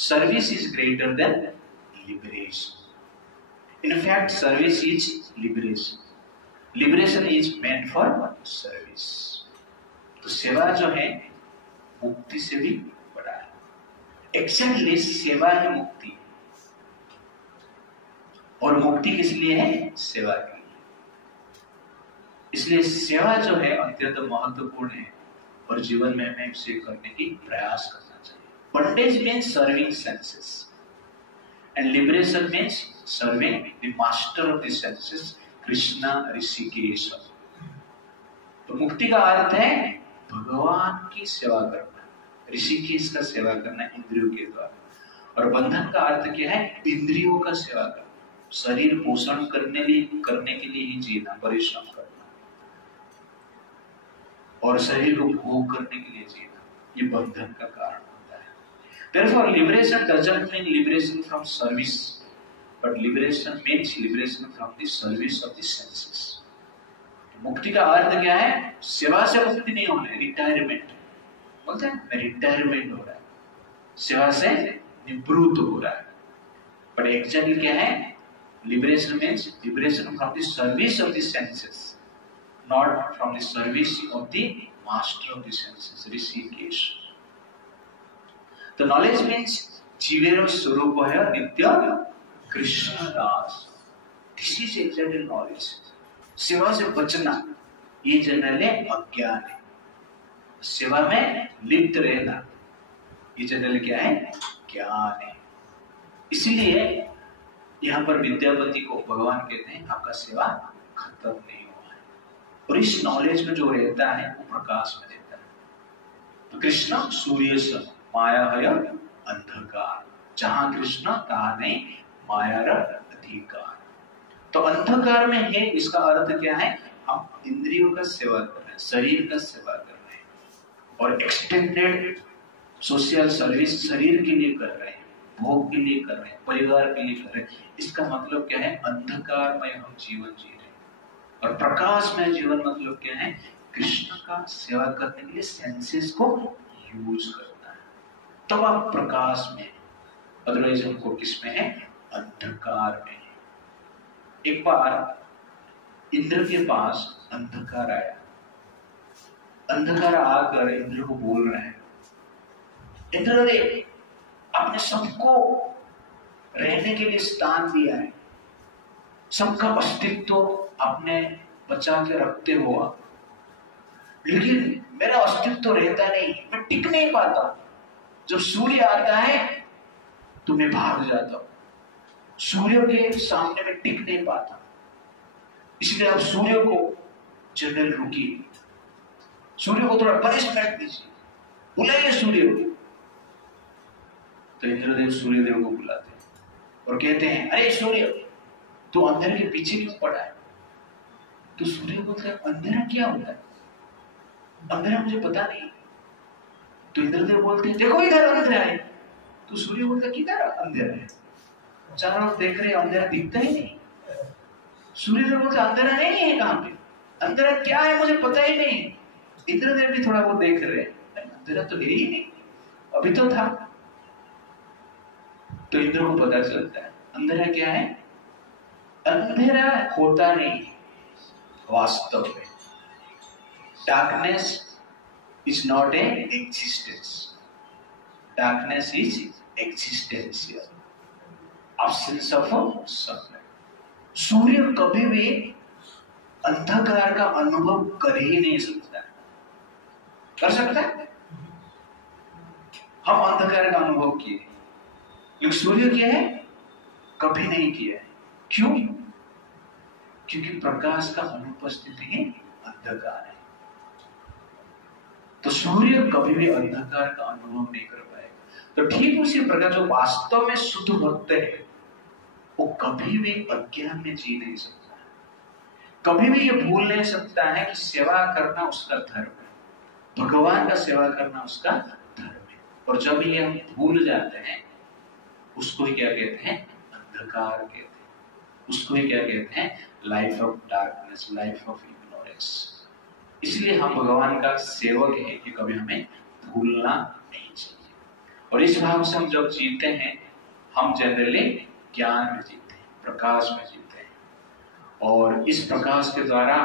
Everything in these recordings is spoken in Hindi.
Service is greater than liberation. In fact, service is liberation. Liberation is meant for service. तो सेवा जो है मुक्ति से भी बड़ा है. एक्चुअली सेवा है मुक्ति, और मुक्ति किस लिए है? सेवा के लिए. इसलिए सेवा जो है अत्यंत महत्वपूर्ण है और जीवन में हमें उसे करने की प्रयास करना चाहिए. Bondage means serving senses and liberation means serving the master of the senses, Krishna Rishikesh. तो मुक्ति का अर्थ है भगवान की सेवा करना, ऋषिकेश का सेवा करना इंद्रियों के द्वारा. और बंधन का अर्थ क्या है? इंद्रियों का सेवा करना, शरीर पोषण करने के लिए ही जीना, परिश्रम करना और शरीर को भोग करने के लिए जीना, ये बंधन का कारण होता है. Therefore, liberation doesn't mean liberation from service, but liberation means liberation from the service of the senses. मुक्ति का अर्थ क्या है? सेवा से मुक्ति नहीं होना है, रिटायरमेंट. बोलते हैं रिटायरमेंट हो रहा है, सेवा से निवृत्त हो रहा है. बट एक्चुअली क्या है? Liberation means liberation from the service of the senses, not from the service of the master of the senses, Rishikesh. तो नॉलेज मीन्स जीवेर स्वरूप है नित्य कृष्ण दास. This is actually knowledge. सेवा से बचना ये जनरल अज्ञान है. सेवा में लिप्त रहना ये जनरल क्या है? ज्ञान है. इसलिए यहाँ पर विद्यापति को भगवान कहते हैं आपका सेवा खत्म नहीं हुआ है. और इस नॉलेज में जो रहता है वो प्रकाश में रहता है. तो कृष्ण सूर्य स माया है अंधकार. जहां कृष्ण कहा नहीं माया अधिकार. तो अंधकार में है, इसका अर्थ क्या है? हम इंद्रियों का सेवा कर रहे हैं, शरीर का सेवा कर रहे हैं और एक्सटेंडेड सोशल सर्विस शरीर के लिए कर रहे हैं, भोग के लिए कर रहे हैं, परिवार के लिए कर रहे हैं. इसका मतलब क्या है? अंधकार में हम जीवन जी रहे हैं. और प्रकाश में जीवन मतलब क्या है? कृष्ण का सेवा करने के लिए सेंसेस को यूज करना है, तब आप प्रकाश में. अदरवाइज हमको किसमें है? अंधकार में. एक बार इंद्र के पास अंधकार आया. अंधकार आकर इंद्र को बोल रहे हैं, इंद्र देव आपने सबको रहने के लिए स्थान दिया है, सबका अस्तित्व आपने बचा के रखते हुआ, लेकिन मेरा अस्तित्व रहता नहीं, मैं टिक नहीं पाता. जब सूर्य आता है तो मैं भाग जाता हूं. सूर्य के सामने में टिक नहीं पाता. इसलिए आप सूर्य को जनरल रुकिए, सूर्य को थोड़ा पनिशमेंट दीजिए, बुलाइए सूर्य को. तो इंद्रदेव सूर्यदेव को बुलाते हैं और कहते हैं अरे सूर्य तू अंधेरे के पीछे क्यों पड़ा है? तो सूर्य बोलता है अंधेरा क्या होता है? अंधेरा मुझे पता नहीं. तो इंद्रदेव बोलते हैं देखो इधर अंधेरा है. तो सूर्य बोलता है किधर अंधेरा है? चारों लोग देख रहे, अंधेरा दिखता ही नहीं. सूर्यदेव बोलता अंधेरा नहीं है, कहां पे अंधेरा क्या है मुझे पता ही नहीं. इंद्रदेव भी थोड़ा वो देख रहे हैं, अंधेरा तो है ही नहीं, अभी तो था. तो इंद्र को पता चलता है अंधेरा क्या है? अंधेरा होता नहीं वास्तव में. Darkness is not a existence, darkness is existential, absence of sunlight. सूर्य कभी भी अंधकार का अनुभव कर ही नहीं सकता है. कर सकता है? हम अंधकार का अनुभव किए, लेकिन सूर्य क्या है? कभी नहीं किया है. क्यों? क्योंकि प्रकाश का अनुपस्थिति ही अंधकार है. तो सूर्य कभी भी अंधकार का अनुभव नहीं कर पाएगा. तो ठीक उसी प्रकार जो वास्तव में शुद्ध भक्त है वो कभी भी अज्ञान में जी नहीं सकता है, कभी भी ये भूल नहीं सकता है कि सेवा करना उसका धर्म है, भगवान का सेवा करना उसका धर्म है. और जब ये हम भूल जाते हैं उसको ही क्या कहते हैं? अंधकार कहते हैं. उसको ही क्या कहते हैं? Life of darkness, life of ignorance. इसलिए हम भगवान का सेवक है कि कभी हमें भूलना नहीं चाहिए. और इस भाव से हम जब जीते हैं, हम जनरली ज्ञान में जीते हैं, प्रकाश में जीते हैं, और इस प्रकाश के द्वारा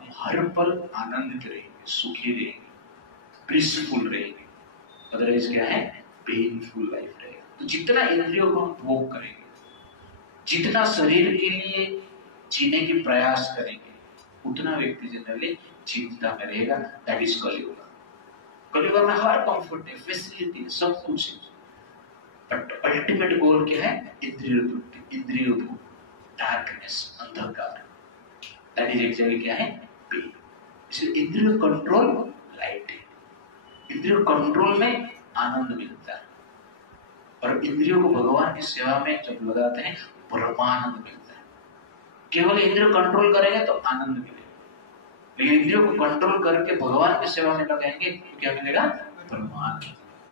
हम हर पल आनंदित रहेंगे, सुखी रहेंगे, ब्लिसफुल रहेंगे। अदरवाइज क्या है, पेनफुल लाइफ रहेगा। तो जितना इंद्रियों को हम भोग करेंगे, जितना शरीर के लिए जीने की प्रयास करेंगे, उतना व्यक्ति जनरली चिंता में रहेगा। दैट इज कलियुग। कलियुग में हर कंफर्ट है, फैसिलिटी है, सब कुछ है, बट अल्टीमेट गोल क्या है, इंद्रियों को डार्कनेस, अंधकार। दैट इज एक्चुअली क्या है, पेन। इसलिए इंद्रियों कंट्रोल लाइट है। इंद्रियों कंट्रोल में आनंद मिलता है, और इंद्रियों को भगवान की सेवा में जब लगाते हैं, परमानंद मिलता है। केवल इंद्रियों कंट्रोल करेंगे तो आनंद मिलेगा, लेकिन इंद्रियों को कंट्रोल करके भगवान की सेवा में लगाएंगे तो क्या मिलेगा, परमानंद।